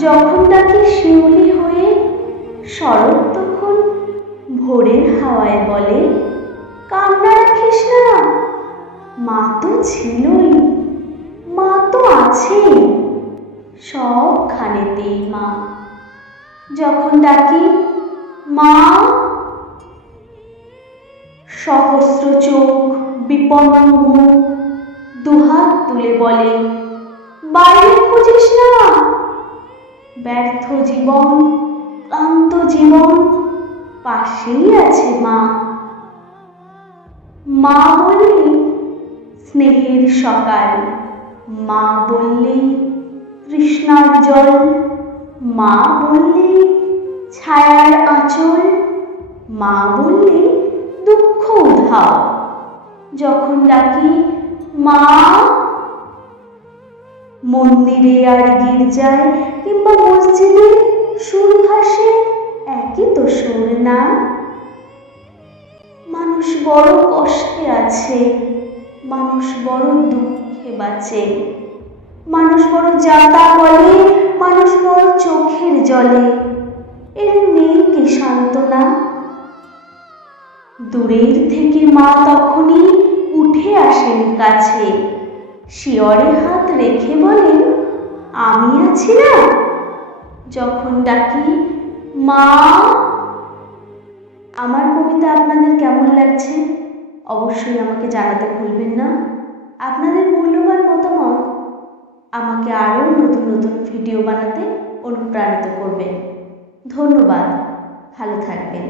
যখন ডাকি শিউলি হয়ে শরৎ তখন ভোরের হাওয়ায় বলে, কান্না রাখিস না, মা তো ছিলই, মা তো আছেই, সবখানেতেই মা। যখন ডাকি মা, সহস্র চোখ বিপন্ন মুখ দুহাত তুলে বলে, বাইরে খুঁজিস না, ব্যর্থ জীবন, ক্লান্ত জীবন, পাশেই আছে মা। মা বললে স্নেহের সকাল, মা বললে তৃষ্ণার জল, মা বললে ছায়ার আঁচল, মা বললে দুঃখ উধাও। যখন ডাকি মা, মন্দিরে আর গির্জায় কিংবা মসজিদে সুর ভাসে একই তো সুর না। মানুষ বড় কষ্টে আছে, মানুষ বড় দুঃখে বাঁচে, মানুষ বড় যাতা বলে, মানুষ বড় চোখের জলে, এর নেই কি সান্ত্বনা? দূরের থেকে মা তখনই উঠে আসেন কাছে, শিয়রে হাত রেখে বলেন, আমি আছি না। যখন ডাকি মা। আমার কবিতা আপনাদের কেমন লাগছে অবশ্যই আমাকে জানাতে ভুলবেন না। আপনাদের মূল্যবান মতামত আমাকে আরও নতুন নতুন ভিডিও বানাতে অনুপ্রাণিত করবে। ধন্যবাদ, ভালো থাকবেন।